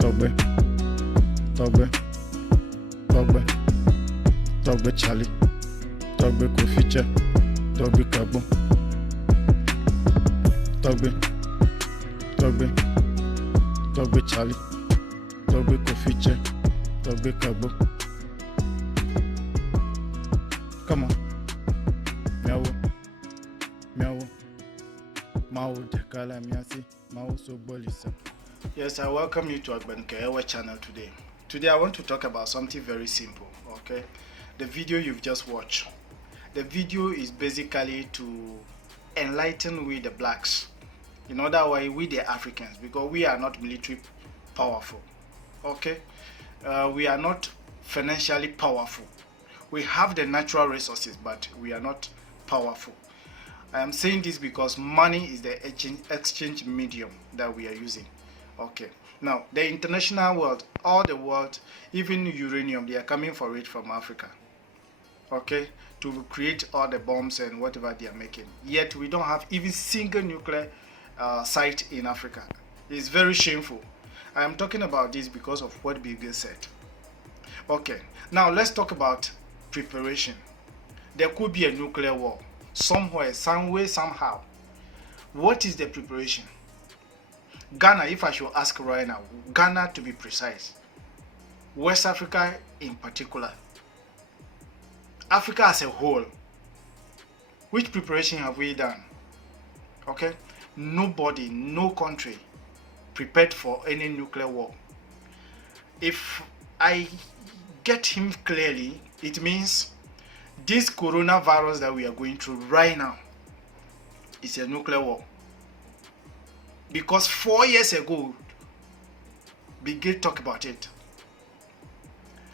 Togbe, Togbe, Togbe, Togbe Charlie, Togbe Koficha, Togbe Kabo, Togbe, Togbe, Togbe Charlie, Togbe Koficha, Togbe Kabo. Come on. Miawo, Miawo, Mao Dekala Miasi, Mao Sobolisa. Yes, I welcome you to Agbenuke channel today. Today I want to talk about something very simple, okay? The video you've just watched. The video is basically to enlighten we the blacks. In other way, we the Africans, because we are not military powerful, okay? We are not financially powerful. We have the natural resources, but we are not powerful. I am saying this because money is the exchange medium that we are using. Okay. Now, the international world, all the world, even uranium, they are coming for it from Africa. Okay, to create all the bombs and whatever they are making. Yet we don't have even single nuclear site in Africa. It's very shameful. I am talking about this because of what Bill Gates said. Okay, now let's talk about preparation. There could be a nuclear war somewhere, some way, somehow. What is the preparation? Ghana, if I should ask right now, Ghana to be precise, West Africa in particular, Africa as a whole, which preparation have we done? Okay, nobody, no country prepared for any nuclear war. If I get him clearly, it means this coronavirus that we are going through right now is a nuclear war. Because 4 years ago, Bill Gates talked about it.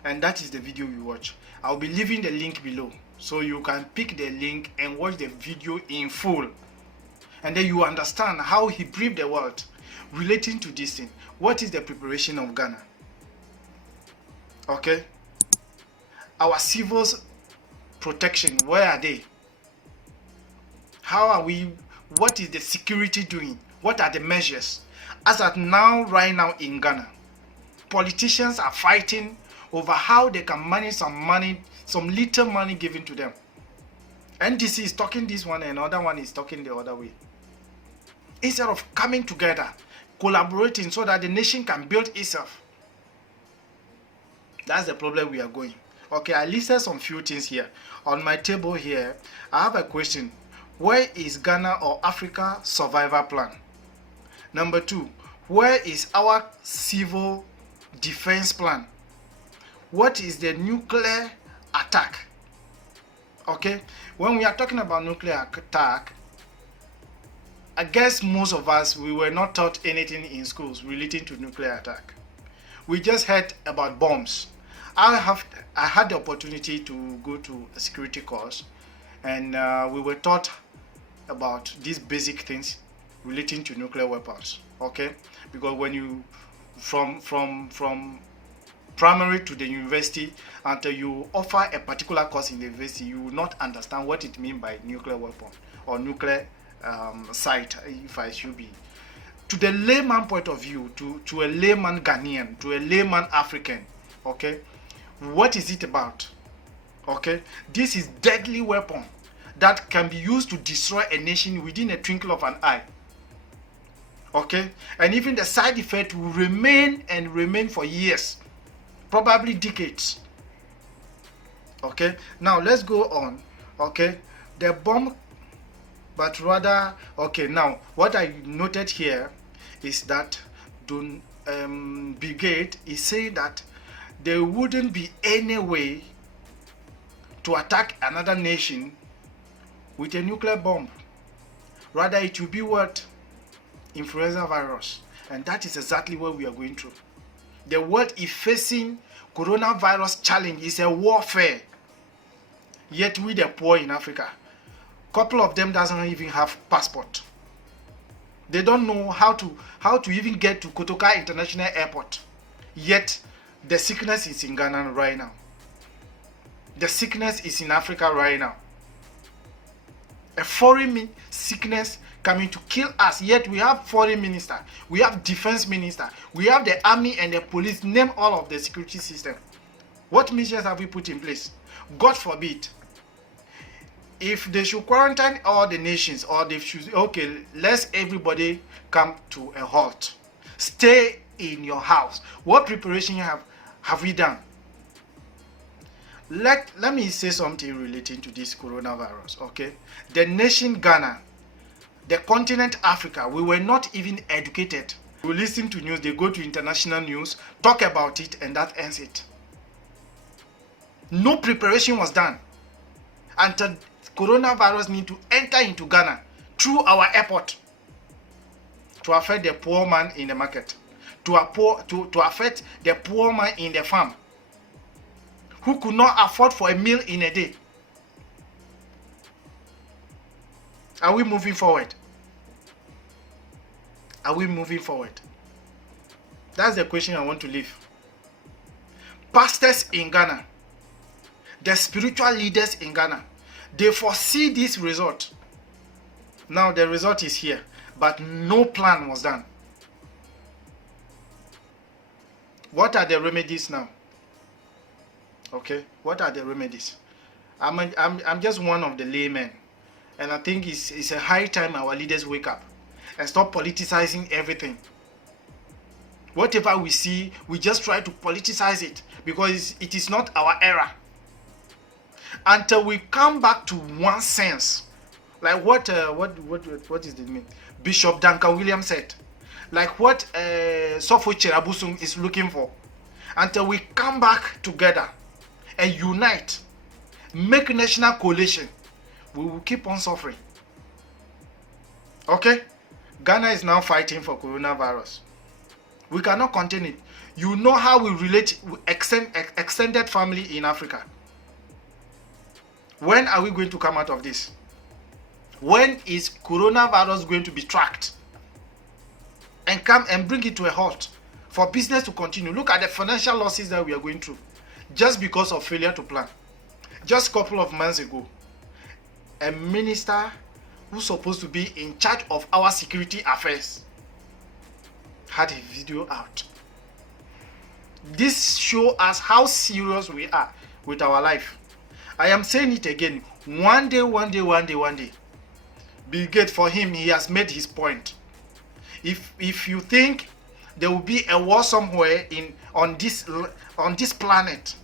And that is the video we watch. I'll be leaving the link below, so you can pick the link and watch the video in full. And then you understand how he briefed the world relating to this thing. What is the preparation of Ghana? Okay? Our civils protection, where are they? How are we? What is the security doing? What are the measures? As at now, right now in Ghana, politicians are fighting over how they can manage some money, some little money given to them. NDC is talking this one and another one is talking the other way. Instead of coming together, collaborating so that the nation can build itself. That's the problem we are going. Okay, I listed some few things here. On my table here, I have a question. Where is Ghana or Africa survival plan? Number 2, where is our civil defense plan? What is the nuclear attack? Okay, when we are talking about nuclear attack, I guess most of us, we were not taught anything in schools relating to nuclear attack. We just heard about bombs. I had the opportunity to go to a security course, and we were taught about these basic things relating to nuclear weapons. Okay, because when you from primary to the university, until you offer a particular course in the university, you will not understand what it means by nuclear weapon or nuclear site, if I should be. To the layman point of view, to a layman Ghanaian, to a layman African, okay, what is it about? Okay, this is deadly weapon that can be used to destroy a nation within a twinkle of an eye. Okay, and even the side effect will remain and remain for years, probably decades. Okay, now let's go on. Okay, the bomb, but rather, okay, now what I noted here is that Bill Gates is saying that there wouldn't be any way to attack another nation with a nuclear bomb. Rather, it will be what? Influenza virus. And that is exactly what we are going through. The world is facing coronavirus challenge. Is a warfare. Yet we the poor in Africa, couple of them doesn't even have passport. They don't know how to even get to Kotoka International Airport. Yet the sickness is in Ghana right now. The sickness is in Africa right now. A foreign sickness coming to kill us, yet we have foreign minister, we have defense minister, we have the army and the police, name all of the security system. What measures have we put in place? God forbid, if they should quarantine all the nations, or they should, okay, let everybody come to a halt. Stay in your house. What preparation have we done? Let me say something relating to this coronavirus, okay? The nation Ghana, the continent Africa, we were not even educated. We listen to news, they go to international news, talk about it, and that ends it. No preparation was done until coronavirus need to enter into Ghana through our airport to affect the poor man in the market, to affect the poor man in the farm, who could not afford for a meal in a day. Are we moving forward? Are we moving forward? That's the question I want to leave. Pastors in Ghana, the spiritual leaders in Ghana, they foresee this result. Now the result is here, but no plan was done. What are the remedies now? Okay, what are the remedies? I'm just one of the laymen, and I think it's a high time our leaders wake up and stop politicizing everything. Whatever we see, we just try to politicize it because it is not our era. Until we come back to one sense, like what is the name? Bishop Duncan Williams said, like what Sofo Cherabusum is looking for. Until we come back together and unite, make national coalition, we will keep on suffering. Okay? Ghana is now fighting for coronavirus. We cannot contain it. You know how we relate with extended family in Africa. When are we going to come out of this? When is coronavirus going to be tracked and come and bring it to a halt for business to continue? Look at the financial losses that we are going through just because of failure to plan. Just a couple of months ago, a minister who's supposed to be in charge of our security affairs had a video out. This shows us how serious we are with our life. I am saying it again. One day. Bill Gates, for him, he has made his point. If you think there will be a war somewhere on this planet,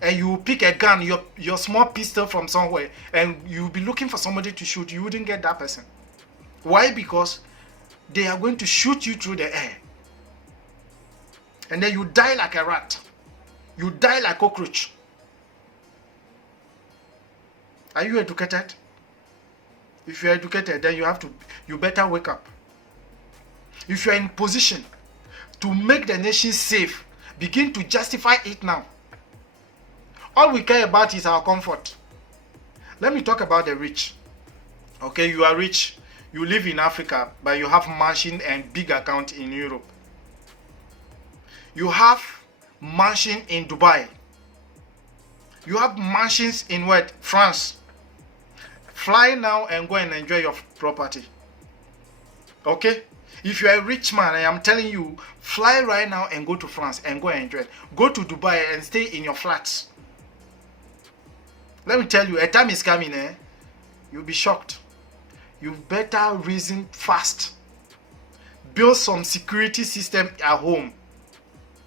and you pick a gun, your small pistol from somewhere, and you'll be looking for somebody to shoot, you wouldn't get that person. Why? Because they are going to shoot you through the air. And then you die like a rat. You die like a cockroach. Are you educated? If you are educated, then you better wake up. If you are in position to make the nation safe, begin to justify it now. All we care about is our comfort. Let me talk about the rich. Okay, you are rich. You live in Africa, but you have mansion and big account in Europe. You have mansion in Dubai. You have mansions in what? France. Fly now and go and enjoy your property. Okay? If you are a rich man, I am telling you, fly right now and go to France and go and enjoy it. Go to Dubai and stay in your flats. Let me tell you, a time is coming, you'll be shocked. You better reason fast. Build some security system at home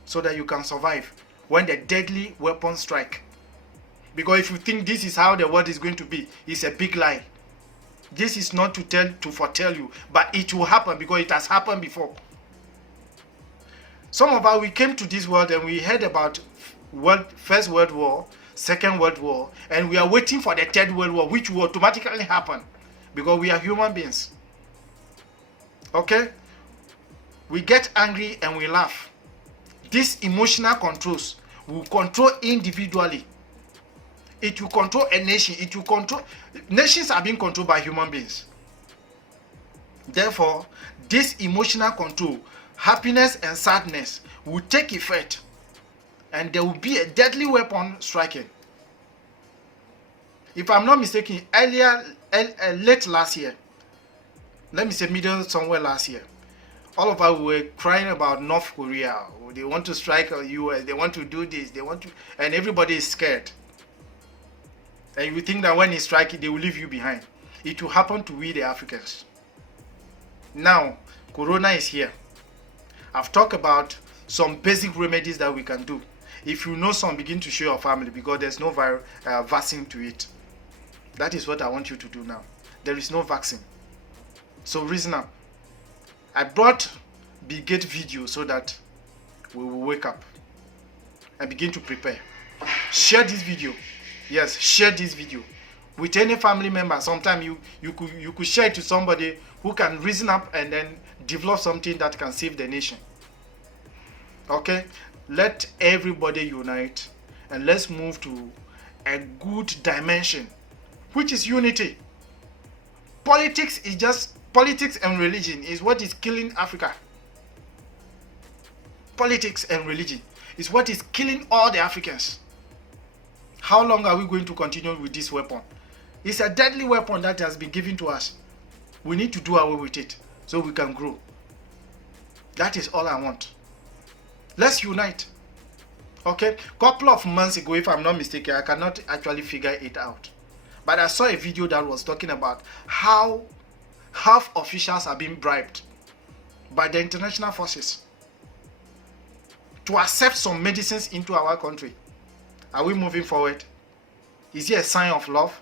so that you can survive when the deadly weapons strike. Because if you think this is how the world is going to be, it's a big lie. This is not to foretell you, but it will happen because it has happened before. Some of us, we came to this world and we heard about First World War, Second World War, and we are waiting for the Third World War, which will automatically happen because we are human beings. Okay? We get angry and we laugh. These emotional controls will control individually. It will control a nation. It will control. Nations are being controlled by human beings. Therefore, this emotional control, happiness and sadness, will take effect, and there will be a deadly weapon striking. If I'm not mistaken, late last year, let me say middle somewhere last year, all of us were crying about North Korea. They want to strike the US, they want to do this, they want to, and everybody is scared. And you think that when they strike it, they will leave you behind. It will happen to we the Africans. Now, Corona is here. I've talked about some basic remedies that we can do. If you know some, begin to show your family, because there's no vaccine to it. That is what I want you to do now. There is no vaccine. So reason up. I brought Bill Gates video so that we will wake up and begin to prepare. Share this video. Yes, share this video with any family member. Sometimes you could share it to somebody who can reason up and then develop something that can save the nation. Okay, let everybody unite and let's move to a good dimension, which is unity. Politics and religion is what is killing Africa. Politics and religion is what is killing all the Africans. How long are we going to continue with this weapon? It's a deadly weapon that has been given to us. We need to do away with it so we can grow. That is all I want. Let's unite. Okay? Couple of months ago, if I'm not mistaken, I cannot actually figure it out, but I saw a video that was talking about how half officials are being bribed by the international forces to accept some medicines into our country. Are we moving forward? Is it a sign of love?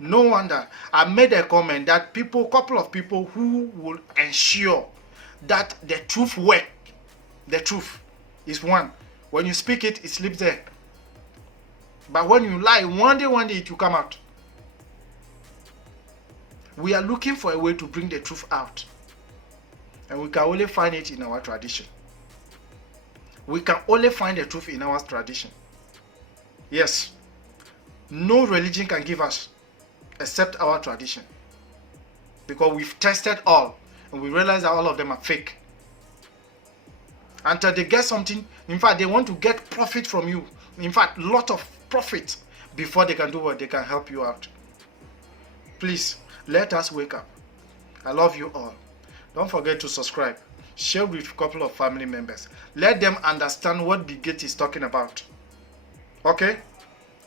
No wonder. I made a comment that couple of people who will ensure that the truth work. The truth is one. When you speak it, it sleeps there. But when you lie, one day it will come out. We are looking for a way to bring the truth out. And we can only find it in our tradition. We can only find the truth in our tradition. Yes. No religion can give us except our tradition. Because we've tested all and we realize that all of them are fake. Until they get something, in fact, they want to get profit from you. In fact, a lot of profit before they can do what they can help you out. Please, let us wake up. I love you all. Don't forget to subscribe. Share with a couple of family members. Let them understand what Bill Gates is talking about. Okay?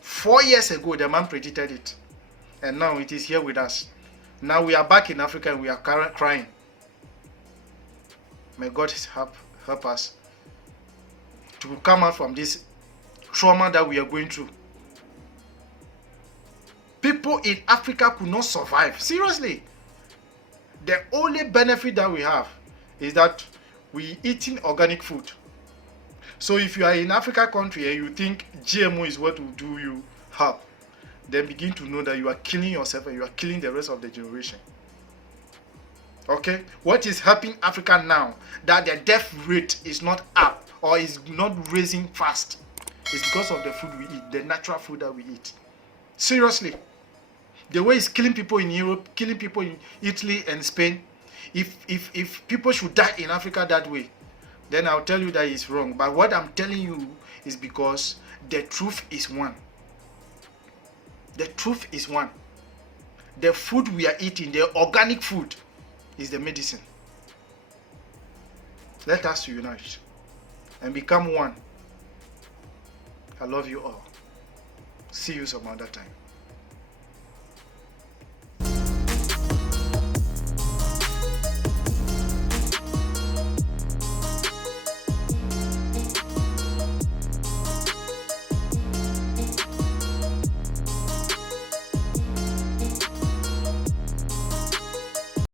4 years ago, the man predicted it. And now it is here with us. Now we are back in Africa and we are crying. May God help us to come out from this trauma that we are going through. People in Africa could not survive. Seriously. The only benefit that we have is that we eating organic food. So if you are in Africa country and you think GMO is what will do you harm, then begin to know that you are killing yourself and you are killing the rest of the generation. Okay? What is happening in Africa now, that the death rate is not up or is not raising fast, is because of the food we eat, the natural food that we eat. Seriously. The way it's killing people in Europe, killing people in Italy and Spain. If people should die in Africa that way, then I'll tell you that it's wrong. But what I'm telling you is because the truth is one. The truth is one. The food we are eating, the organic food, is the medicine. Let us unite and become one. I love you all. See you some other time.